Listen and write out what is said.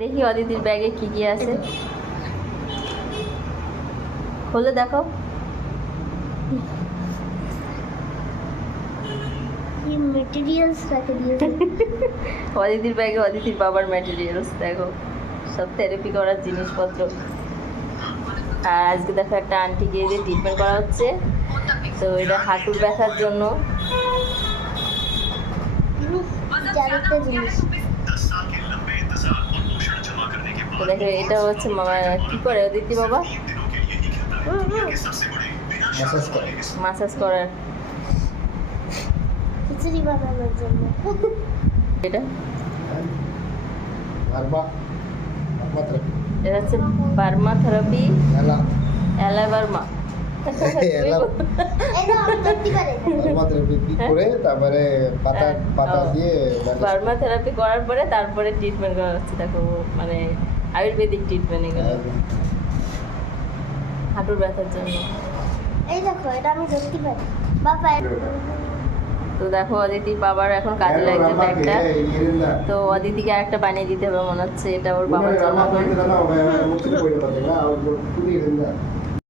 দেখি অদিতির ব্যাগে কি কি আছে, খুলে দেখো। অদিতির ব্যাগে অদিতির বাবার ম্যাটেরিয়ালস দেখো, সব থেরাপি করার জিনিসপত্র। আর আজকে দেখো একটা আন্টিকে দিয়ে ট্রিটমেন্ট করা হচ্ছে, তো এটা হাঁটুর ব্যথার জন্য। তো দেখো এটা হচ্ছে কি করে অদিতি বাবা মাসাজ করার, খিচুড়ি বানানোর জন্য। এটা এটা হচ্ছে বার্মা থেরাপি, এলা বার্মা। তারপরে পাতা দিয়ে বার্মা থেরাপি করার পরে তারপরে ট্রিটমেন্ট করা হচ্ছে। দেখো মানে আয়ুর্বেদিক ট্রিটমেন্ট এগুলো হাঁটুর ব্যথার জন্য। এই দেখো এটা আমি ধরতে পারি বাবা। তো দেখো অদিতির বাবার এখন কাজে লাগছে ব্যাগটা, তো অদিতিকে আরেকটা বানিয়ে দিতে হবে মনে হচ্ছে, এটা ওর বাবার জন্মদিন।